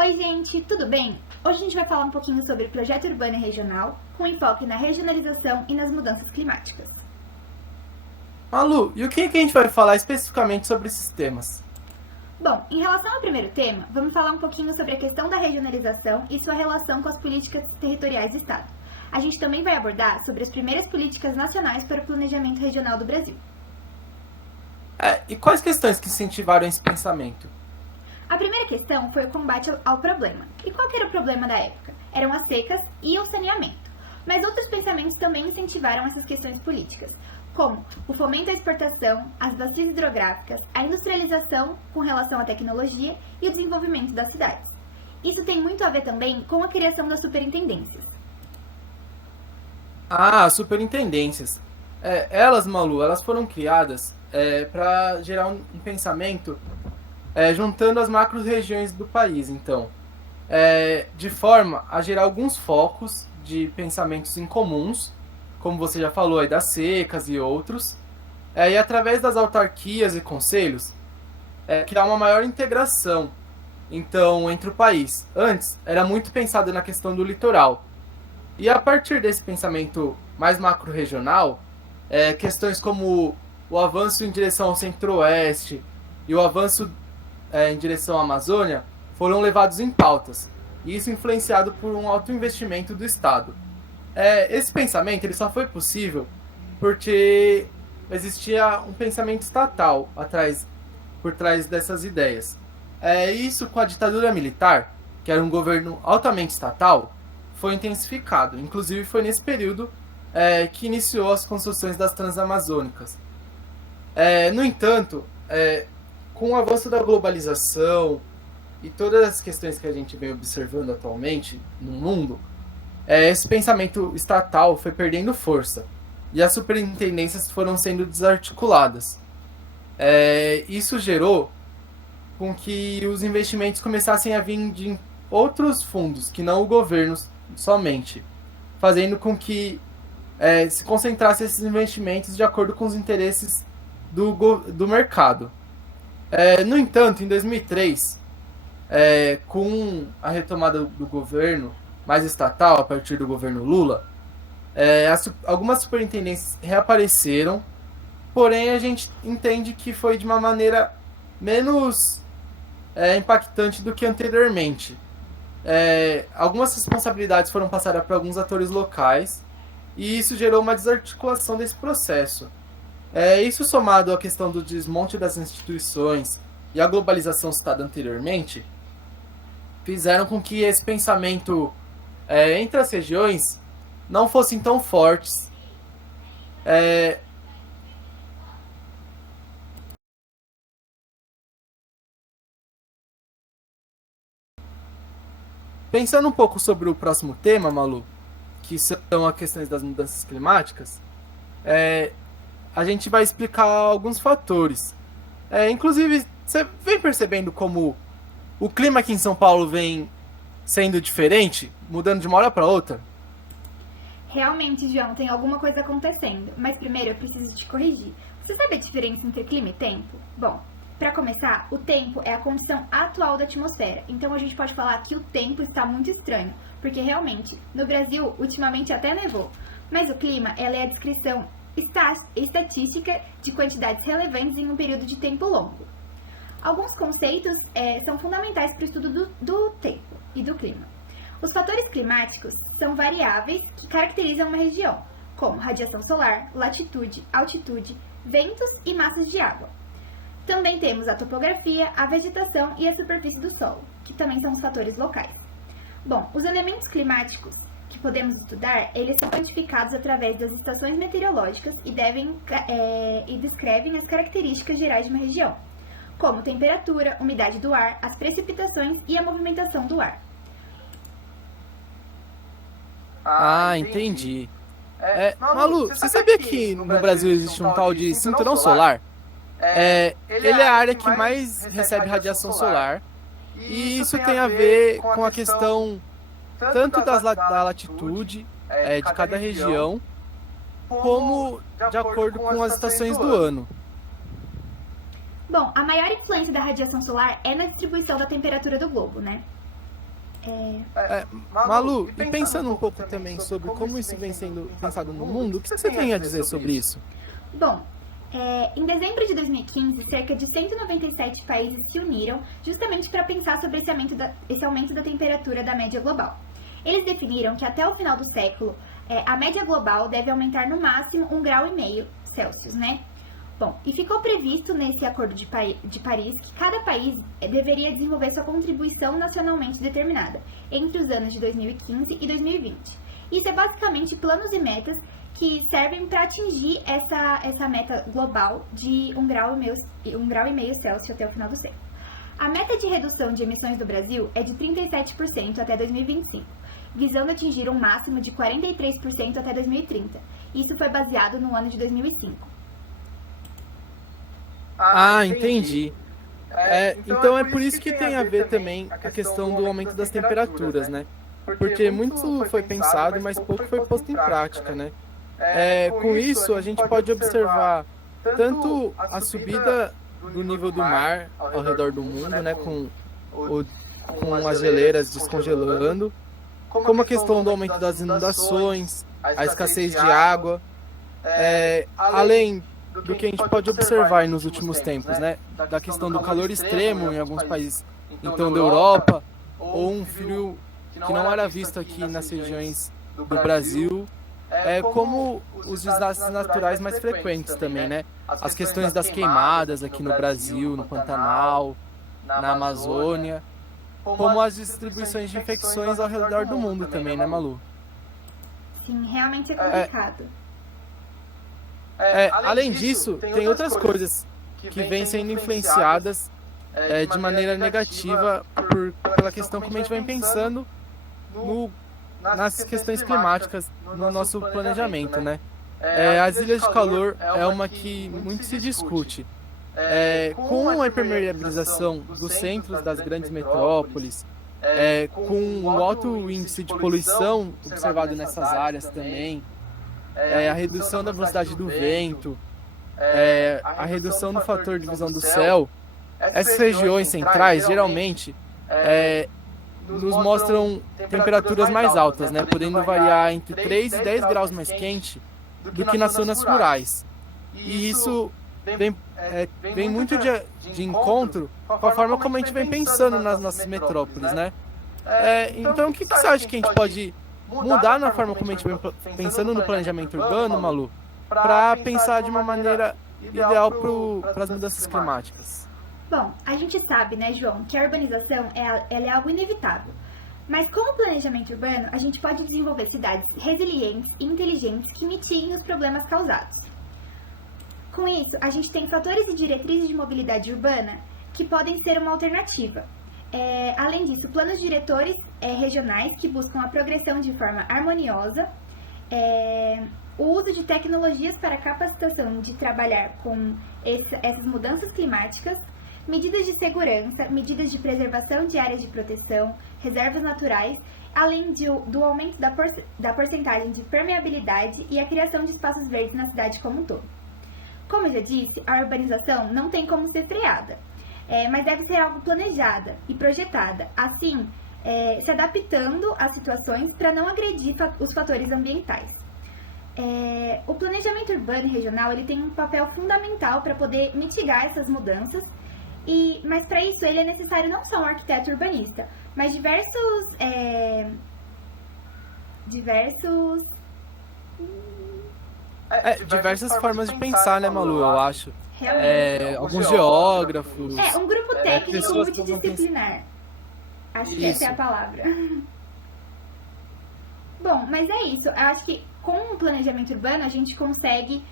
Oi gente, tudo bem? Hoje a gente vai falar um pouquinho sobre o projeto urbano e regional, com enfoque na regionalização e nas mudanças climáticas. Malu, e o que a gente vai falar especificamente sobre esses temas? Bom, em relação ao primeiro tema, vamos falar um pouquinho sobre a questão da regionalização e sua relação com as políticas territoriais do Estado. A gente também vai abordar sobre as primeiras políticas nacionais para o planejamento regional do Brasil. E quais questões que incentivaram esse pensamento? A primeira questão foi o combate ao problema. E qual que era o problema da época? Eram as secas e o saneamento. Mas outros pensamentos também incentivaram essas questões políticas, como o fomento à exportação, as bacias hidrográficas, a industrialização com relação à tecnologia e o desenvolvimento das cidades. Isso tem muito a ver também com a criação das superintendências. Ah, superintendências. Elas, Malu, elas foram criadas para gerar um pensamento juntando as macro-regiões do país, então. De forma a gerar alguns focos de pensamentos em comuns, como você já falou aí, das secas e outros, e através das autarquias e conselhos, criar uma maior integração, então, entre o país. Antes, era muito pensado na questão do litoral. E a partir desse pensamento mais macro-regional, questões como o avanço em direção ao centro-oeste e o avanço em direção à Amazônia foram levados em pautas. E isso influenciado por um alto investimento do Estado. Esse pensamento ele só foi possível porque existia um pensamento estatal por trás dessas ideias. Isso com a ditadura militar, que era um governo altamente estatal, foi intensificado. Inclusive foi nesse período que iniciou as construções das Transamazônicas. No entanto, com o avanço da globalização e todas as questões que a gente vem observando atualmente no mundo, esse pensamento estatal foi perdendo força e as superintendências foram sendo desarticuladas. Isso gerou com que os investimentos começassem a vir de outros fundos, que não o governo somente, fazendo com que se concentrasse esses investimentos de acordo com os interesses do mercado. No entanto, em 2003, com a retomada do governo mais estatal, a partir do governo Lula, algumas superintendências reapareceram, porém a gente entende que foi de uma maneira menos impactante do que anteriormente. Algumas responsabilidades foram passadas para alguns atores locais e isso gerou uma desarticulação desse processo. Isso somado à questão do desmonte das instituições e a globalização citada anteriormente, fizeram com que esse pensamento entre as regiões não fossem tão fortes. Pensando um pouco sobre o próximo tema, Malu, que são as questões das mudanças climáticas, a gente vai explicar alguns fatores. Inclusive, você vem percebendo como o clima aqui em São Paulo vem sendo diferente, mudando de uma hora para outra? Realmente, João, tem alguma coisa acontecendo, mas primeiro eu preciso te corrigir. Você sabe a diferença entre clima e tempo? Bom, para começar, o tempo é a condição atual da atmosfera, então a gente pode falar que o tempo está muito estranho, porque realmente, no Brasil, ultimamente até nevou, mas o clima ela é a descrição estatística de quantidades relevantes em um período de tempo longo. Alguns conceitos são fundamentais para o estudo do tempo e do clima. Os fatores climáticos são variáveis que caracterizam uma região, como radiação solar, latitude, altitude, ventos e massas de água. Também temos a topografia, a vegetação e a superfície do solo, que também são os fatores locais. Bom, os elementos climáticos que podemos estudar, eles são quantificados através das estações meteorológicas e descrevem as características gerais de uma região, como temperatura, umidade do ar, as precipitações e a movimentação do ar. Ah, entendi. Malu, você sabia que no Brasil existe um tal de cinturão solar? Ele é a área que mais recebe radiação solar e isso tem a ver com a questão tanto da latitude de cada região, como de acordo com as estações do ano. Bom, a maior influência da radiação solar é na distribuição da temperatura do globo, né? Malu, e pensando um pouco também sobre como isso vem sendo pensado no mundo, o que você tem a dizer sobre isso? Bom, em dezembro de 2015, cerca de 197 países se uniram justamente para pensar sobre esse aumento da temperatura da média global. Eles definiram que até o final do século, a média global deve aumentar no máximo 1,5 graus Celsius, né? Bom, e ficou previsto nesse Acordo de Paris que cada país deveria desenvolver sua contribuição nacionalmente determinada entre os anos de 2015 e 2020. Isso é basicamente planos e metas que servem para atingir essa meta global de 1,5 grau Celsius até o final do século. A meta de redução de emissões do Brasil é de 37% até 2025, visando atingir um máximo de 43% até 2030. Isso foi baseado no ano de 2005. Entendi. Então é por isso que tem a ver também a questão do aumento das temperaturas, né? Porque muito foi pensado, mas pouco foi posto em prática, né? Com isso, a gente pode observar tanto a subida do nível do mar ao redor do mundo, né? Com as geleiras descongelando, como a questão do aumento das inundações, a escassez de água, além do que a gente pode observar nos últimos tempos, né? Da questão do calor extremo em alguns países, então da Europa, ou um frio que não era visto aqui nas regiões do Brasil, como os desastres naturais mais frequentes também, né? As questões das queimadas aqui no Brasil, no Pantanal, na Amazônia, como as distribuições de infecções ao redor do mundo também, né, Malu? Sim, realmente é complicado. Além disso, tem outras coisas que vêm sendo influenciadas de maneira negativa pela questão como a gente vem pensando nas questões climáticas no nosso planejamento, né? As ilhas de calor é uma que muito se discute. Com a impermeabilização dos centros das grandes metrópoles, com o alto índice de poluição observado nessas áreas também, a redução da velocidade do vento, a redução do fator de visão do céu, essas regiões centrais geralmente nos mostram temperaturas mais altas, né, podendo variar entre 3 e 10 graus mais quente do que nas zonas rurais. E isso vem muito de encontro com a forma como a gente vem pensando nas nossas metrópoles, né? Então, o que você acha que a gente pode mudar na forma como a gente vem pensando no planejamento urbano, Malu, para pensar de uma maneira ideal para as mudanças climáticas? Bom, a gente sabe, né, João, que a urbanização ela é algo inevitável. Mas com o planejamento urbano, a gente pode desenvolver cidades resilientes e inteligentes que mitiguem os problemas causados. Com isso, a gente tem fatores e diretrizes de mobilidade urbana que podem ser uma alternativa. Além disso, planos diretores regionais que buscam a progressão de forma harmoniosa, o uso de tecnologias para a capacitação de trabalhar com essas mudanças climáticas, medidas de segurança, medidas de preservação de áreas de proteção, reservas naturais, além do aumento da porcentagem de permeabilidade e a criação de espaços verdes na cidade como um todo. Como eu já disse, a urbanização não tem como ser freada, mas deve ser algo planejada e projetada, assim, se adaptando às situações para não agredir os fatores ambientais. O planejamento urbano e regional ele tem um papel fundamental para poder mitigar essas mudanças, mas para isso ele é necessário não só um arquiteto urbanista, mas diversas formas de pensar, né, Malu, eu acho. Alguns Realmente. geógrafos. Um grupo técnico pessoas que vão multidisciplinar. Acho que essa é a palavra. Bom, mas é isso. Eu acho que com o planejamento urbano a gente consegue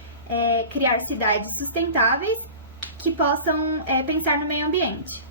criar cidades sustentáveis que possam pensar no meio ambiente.